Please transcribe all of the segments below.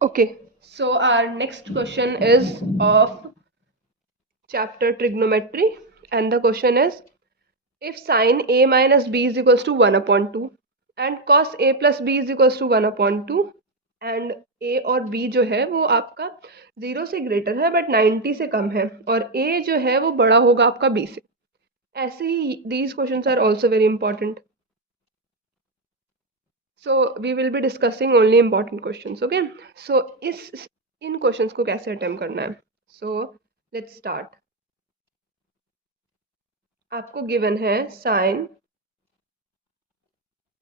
Okay, so our next question is of chapter trigonometry, and the question is, if sine a minus b is equals to 1 upon 2 and cos a plus b is equals to 1 upon 2 and a और b जो है वो आपका 0 से greater है but 90 से कम है और a जो है वो बड़ा होगा आपका b से, ऐसे ही these questions are also very important. So we will be discussing only important questions. Okay, so इस इन questions को कैसे अटेम्प्ट करना है. So let's start. आपको गिवन है sine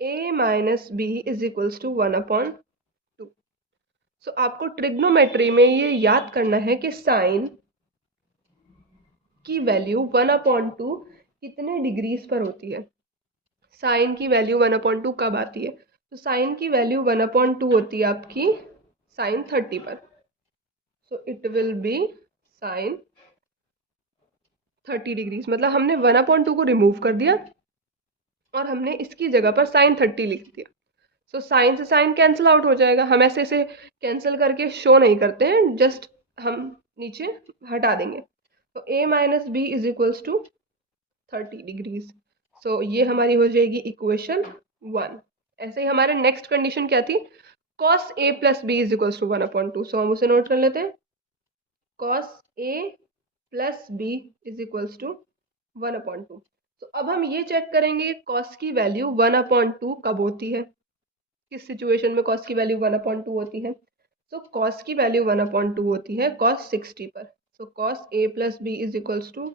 a minus B is equals to 1 upon 2. So आपको trigonometry में ये याद करना है कि साइन की वैल्यू 1 अपॉन 2 कितने डिग्रीज पर होती है. साइन की वैल्यू 1 अपॉन 2 कब आती है? तो साइन की वैल्यू 1 अपॉन 2 होती है आपकी साइन 30 पर. So it will be sine 30 degrees. मतलब हमने 1 अपॉन 2 को रिमूव कर दिया और हमने इसकी जगह पर साइन 30 लिख दिया. सो साइन से साइन कैंसिल आउट हो जाएगा. हम ऐसे ऐसे कैंसिल करके शो नहीं करते हैं, जस्ट हम नीचे हटा देंगे. तो a minus B is equals to 30 degrees. So ये हमारी हो जाएगी इक्वेशन 1. ऐसे ही हमारे नेक्स्ट कंडीशन क्या थी? cos a plus B is equals to 1 upon 2. So हम उसे नोट कर लेते हैं. cos a plus B is equals to 1 upon 2. तो अब हम ये चेक करेंगे cos की वैल्यू 1 अपॉन 2 कब होती है, किस सिचुएशन में cos की वैल्यू 1 अपॉन 2 होती है. सो cos की वैल्यू 1 अपॉन 2 होती है cos 60 पर. So cos a plus B is equals to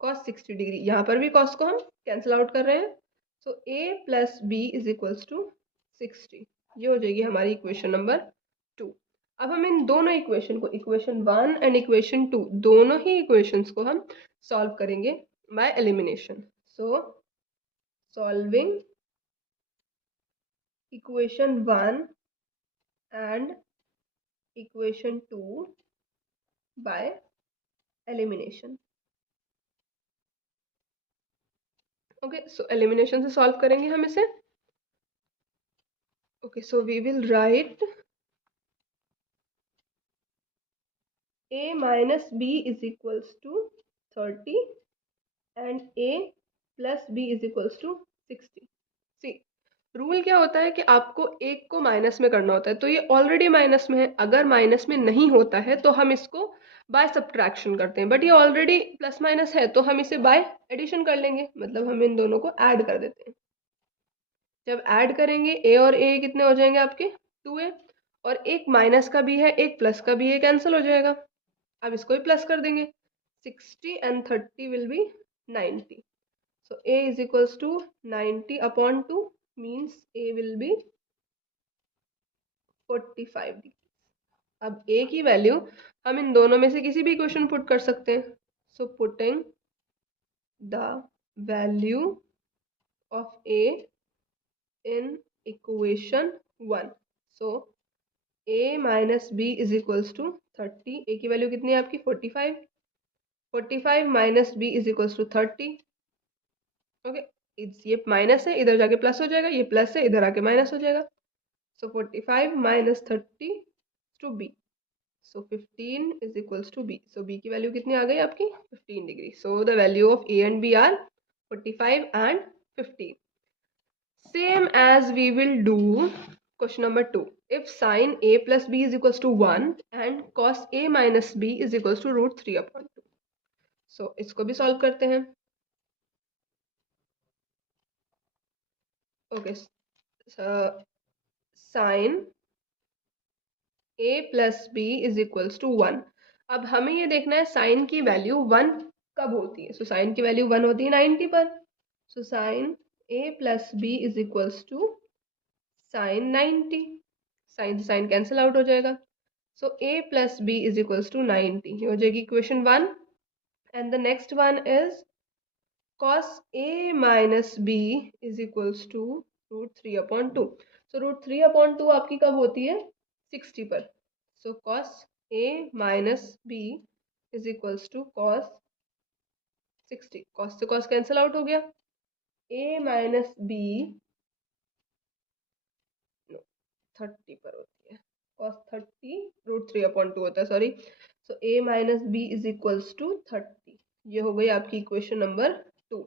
cos 60 degree. यहाँ पर भी cos को हम कैंसिल आउट कर रहे हैं. So a plus B is equals to 60. ये हो जाएगी हमारी इक्वेशन नंबर 2. अब हम इन दोनों इक्वेशन को, इक्वेशन 1 एंड इक्वेशन 2, दोनों ही इक्वेशंस को हम सॉल्व करेंगे by elimination. So solving equation 1 and equation 2 by elimination. Okay, so elimination से solve करेंगे हम इसे. Okay, so we will write a minus b is equals to 30 and a plus b is equals to 60. See, rule क्या होता है कि आपको एक को माइनस में करना होता है. तो ये ऑलरेडी माइनस में है. अगर माइनस में नहीं होता है तो हम इसको बाय सब्ट्रैक्शन करते हैं, बट ये ऑलरेडी प्लस माइनस है तो हम इसे बाय एडिशन कर लेंगे. मतलब हम इन दोनों को ऐड कर देते हैं. जब ऐड करेंगे a और a कितने हो जाएंगे आपके 2a, और एक माइनस का भी है एक प्लस का भी है, कैंसिल हो जाएगा. अब इसको भी प्लस कर देंगे. 60 and 30 will be 90. So a is equals to 90 upon 2 means a will be 45 degree. अब a की वैल्यू हम इन दोनों में से किसी भी इक्वेशन पुट कर सकते हैं. So putting the value of a in equation 1. So a minus b is equals to 30. a की वैल्यू कितनी है आपकी 45. 45 minus b is equals to 30. Okay, ये माइनस है, इधर जाके प्लस हो जाएगा. ये प्लस है, इधर आके माइनस हो जाएगा. So 45 minus 30 to b. So 15 is equals to b. So b की वैल्यू कितनी आ गई आपकी 15 degree. So the value of a and b are 45 and 15. Same as we will do question number 2. If sine a plus b is equals to 1 and cos a minus b is equals to root 3 upon 2. So इसको भी solve करते हैं. Okay, so sine a plus b is equals to 1. अब हमें ये देखना है sign की वैल्यू 1 कब होती है. सो साइन की वैल्यू 1 होती है 90 पर. So sine a plus b is equals to sine 90. Sine से साइन कैंसिल आउट हो जाएगा. So a plus b is equals to 90. ये हो जाएगी equation 1. And the next one is cos a minus b is equals to root 3 upon 2. So root 3 upon 2 आपकी कब होती है 60 पर. So cos a minus b is equals to cos 60. cos से cos cancel out हो गया. a minus b 30 पर होती है. cos 30√3/2 होता है, sorry. So a minus B is equals to 30। ये हो गई आपकी इक्वेशन नंबर 2।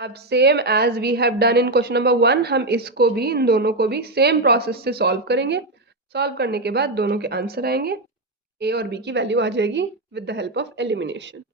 अब same as we have done in question number 1, हम इसको भी, इन दोनों को भी सेम प्रोसेस से सॉल्व करेंगे। सॉल्व करने के बाद दोनों के आंसर आएंगे, ए और बी की वैल्यू आ जाएगी with the help of elimination.